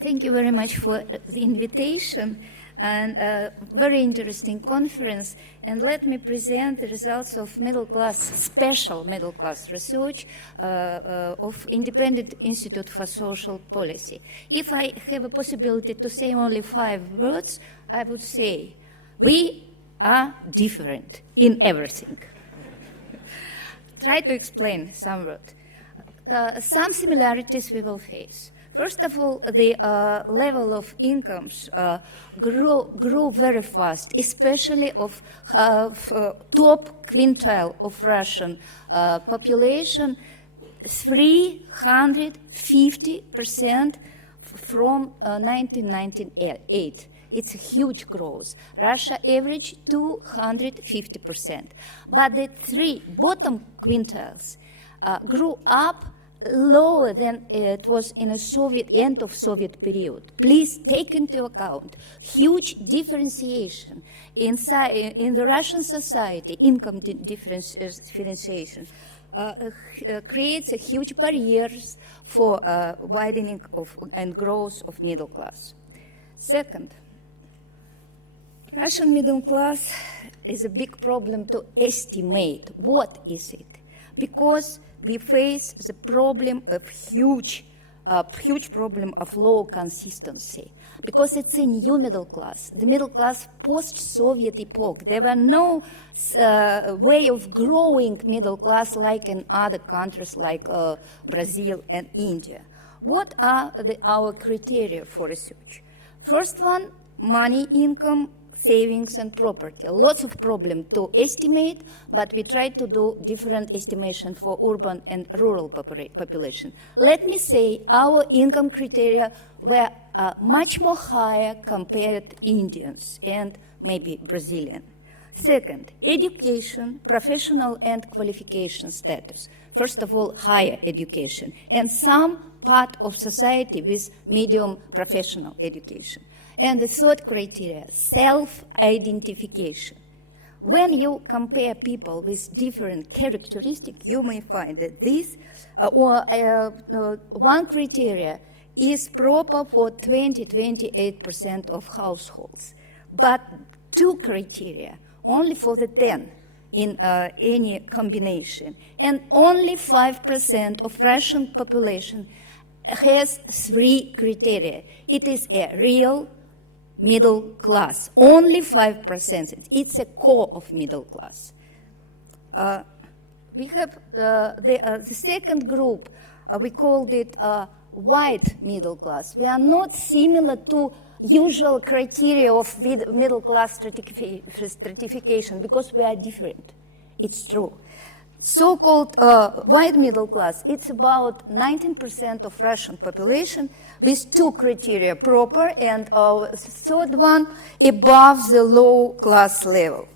Thank you very much for the invitation and a very interesting conference. And let me present the results of special middle class research of Independent Institute for Social Policy. If I have a possibility to say only 5 words, I would say, we are different in everything. Try to explain some words. Some similarities we will face. First of all, the level of incomes grew very fast, especially of top quintile of Russian population, 350% from 1998. It's a huge growth. Russia averaged 250%. But the 3 bottom quintiles grew up lower than it was in a end of Soviet period. Please take into account huge differentiation in the Russian society. Income differentiation creates a huge barriers for widening and growth of middle class. Second, Russian middle class is a big problem to estimate. What is it? Because we face the problem of huge problem of low consistency, because it's a new middle class, the middle class post-Soviet epoch. There were no way of growing middle class like in other countries like Brazil and India. What are our criteria for research? First one, money, income, savings and property. Lots of problem to estimate, but we try to do different estimation for urban and rural population. Let me say our income criteria were much more higher compared to Indians and maybe Brazilian. Second, education, professional and qualification status. First of all, higher education and some part of society with medium professional education. And the third criteria, self-identification. When you compare people with different characteristics, you may find that this one criteria is proper for 28% of households, but 2 criteria only for the 10 in any combination, and only 5% of Russian population has 3 criteria. It is a real middle class, only 5%. It's a core of middle class. We have the second group, we called it white middle class. We are not similar to usual criteria of middle class stratification because we are different. It's true. So-called white middle class, it's about 19% of Russian population with 2 criteria, proper, and third one, above the low class level.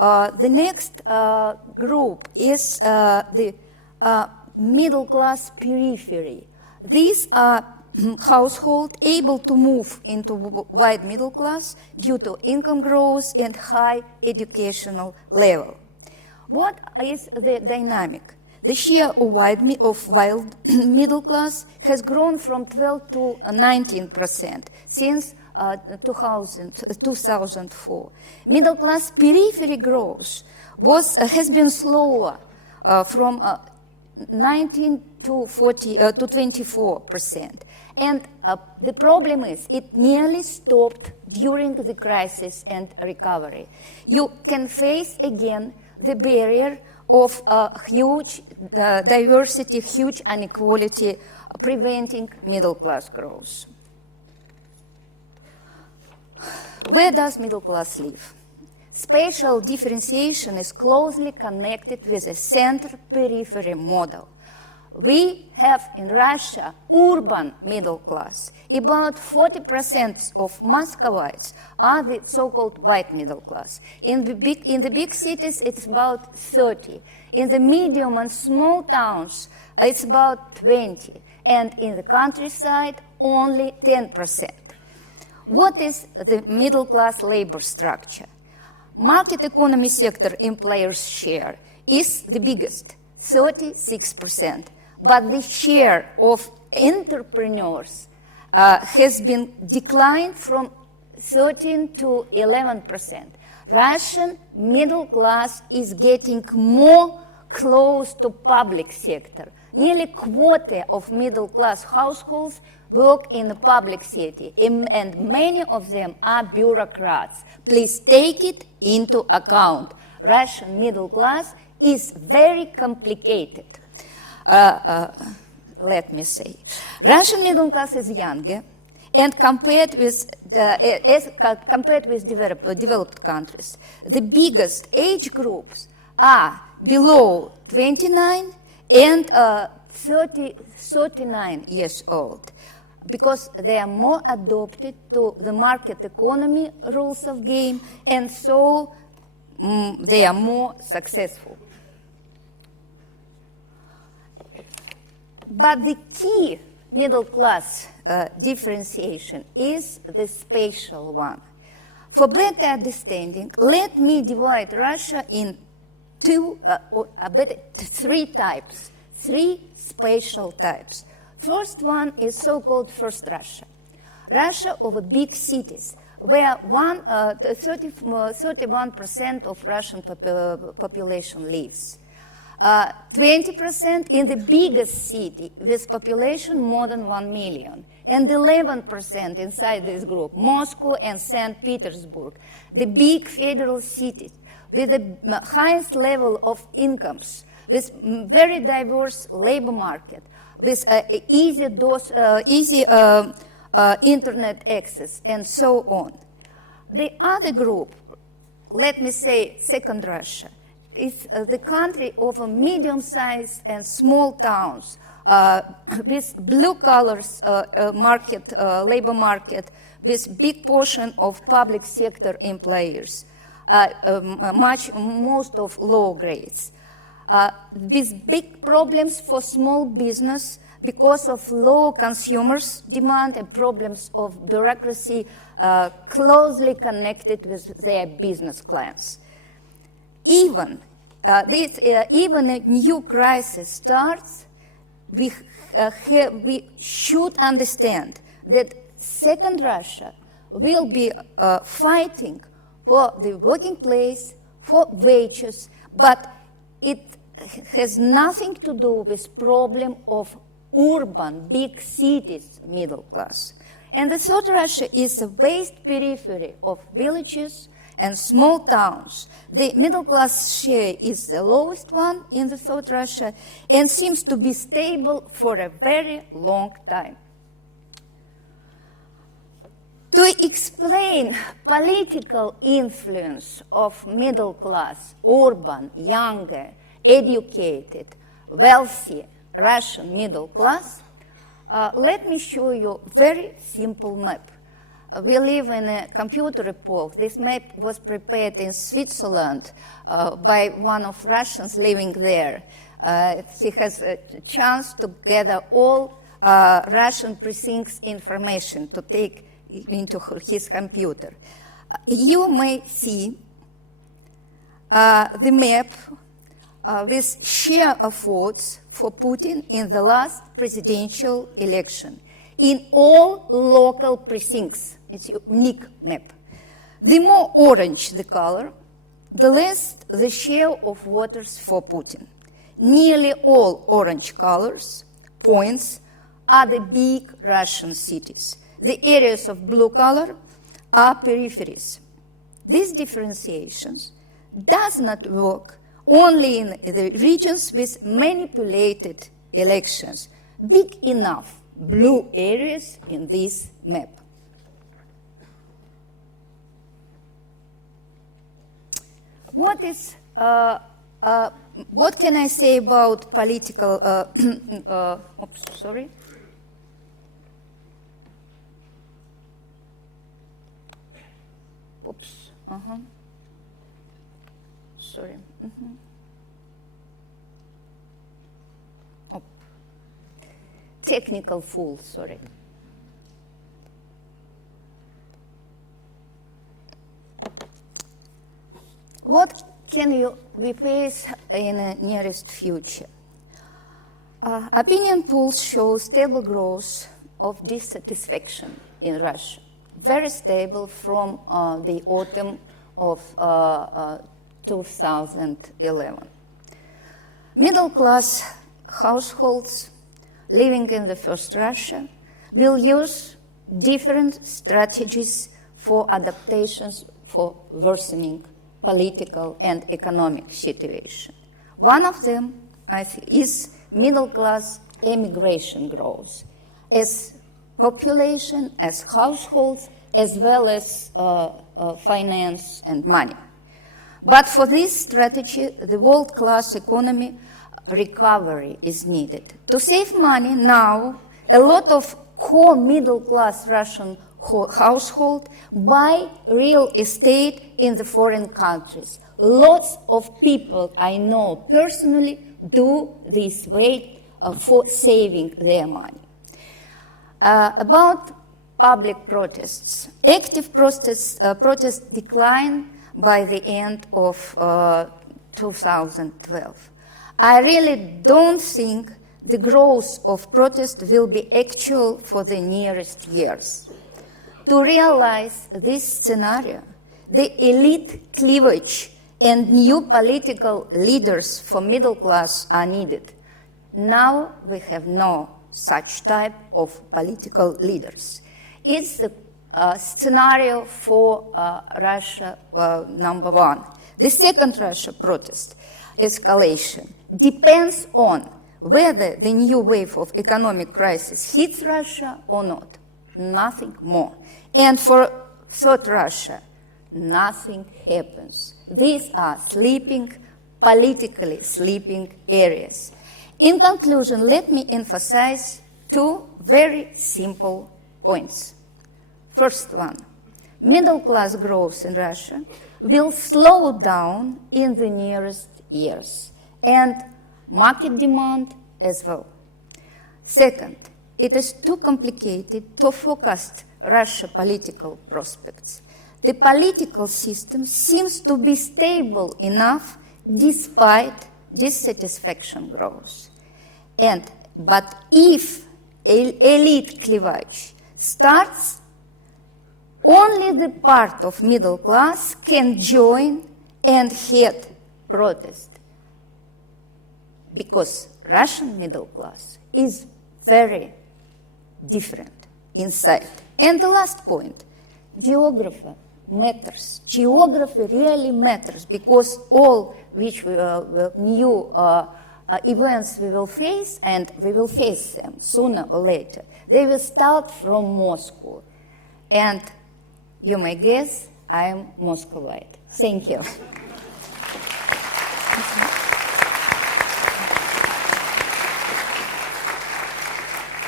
The next group is the middle class periphery. These are households able to move into white middle class due to income growth and high educational level. What is the dynamic? The share of wild middle class has grown from 12 to 19% since 2004. Middle class periphery growth has been slower from 19 to 24%. And the problem is it nearly stopped during the crisis and recovery. You can face again the barrier of huge diversity, huge inequality, preventing middle class growth. Where does middle class live? Spatial differentiation is closely connected with a center-periphery model. We have in Russia urban middle class. About 40% of Muscovites are the so-called white middle class. In the big cities, it's about 30. In the medium and small towns, it's about 20. And in the countryside, only 10%. What is the middle class labor structure? Market economy sector employers' share is the biggest, 36%. But the share of entrepreneurs has been declined from 13 to 11%. Russian middle class is getting more close to public sector. Nearly a quarter of middle class households work in the public sector, and many of them are bureaucrats. Please take it into account. Russian middle class is very complicated. Let me say, Russian middle class is younger, and compared with developed countries, the biggest age groups are below 29 and 39 years old, because they are more adopted to the market economy rules of game, and so they are more successful. But the key middle class differentiation is the spatial one. For better understanding, let me divide Russia in three types, three spatial types. First one is so-called First Russia. Russia of big cities, where 31% of Russian population lives. 20% in the biggest city with population more than 1 million, and 11% inside this group, Moscow and St. Petersburg, the big federal cities with the highest level of incomes, with very diverse labor market, with easy internet access, and so on. The other group, let me say Second Russia, is the country of a medium-sized and small towns with blue collars labor market, with big portion of public sector employers, most of low grades, with big problems for small business because of low consumers' demand and problems of bureaucracy closely connected with their business clients. Even a new crisis starts, we should understand that Second Russia will be fighting for the working place, for wages, but it has nothing to do with problem of urban, big cities middle class. And the Third Russia is a vast periphery of villages and small towns. The middle class share is the lowest one in the Third Russia and seems to be stable for a very long time. To explain political influence of middle class, urban, younger, educated, wealthy Russian middle class, let me show you a very simple map. We live in a computer epoch. This map was prepared in Switzerland by one of Russians living there. He has a chance to gather all Russian precincts information to take into his computer. You may see the map with share of votes for Putin in the last presidential election in all local precincts. It's a unique map. The more orange the color, the less the share of voters for Putin. Nearly all orange colors, points, are the big Russian cities. The areas of blue color are peripheries. These differentiations does not work only in the regions with manipulated elections, big enough blue areas in this map. What can I say about political, sorry. Oops, sorry. Oh. Technical fool, sorry. What can we face in the nearest future? Opinion polls show stable growth of dissatisfaction in Russia, very stable from the autumn of 2011. Middle-class households living in the first Russia will use different strategies for adaptations for worsening political and economic situation. One of them, I think, is middle-class emigration growth, as population, as households, as well as finance and money. But for this strategy, the world-class economy recovery is needed. To save money now, a lot of core middle-class Russian households buy real estate in the foreign countries. Lots of people I know personally do this way for saving their money. About public protests. Active protests declined by the end of 2012. I really don't think the growth of protest will be actual for the nearest years. To realize this scenario, the elite cleavage and new political leaders for middle class are needed. Now we have no such type of political leaders. It's the scenario for Russia, number one. The second Russia protest escalation depends on whether the new wave of economic crisis hits Russia or not. Nothing more. And for third Russia, nothing happens. These are sleeping, politically sleeping areas. In conclusion, let me emphasize two very simple points. First one, middle class growth in Russia will slow down in the nearest years, and market demand as well. Second, it is too complicated to forecast Russia's political prospects. The political system seems to be stable enough despite dissatisfaction growth. But if elite cleavage starts, only the part of middle class can join and head protest, because Russian middle class is very different inside. And the last point, geography matters. Geography really matters, because all which new events we will face, and we will face them sooner or later, they will start from Moscow. And you may guess, I am Moscowite. Thank you.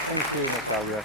Thank you, Natalia.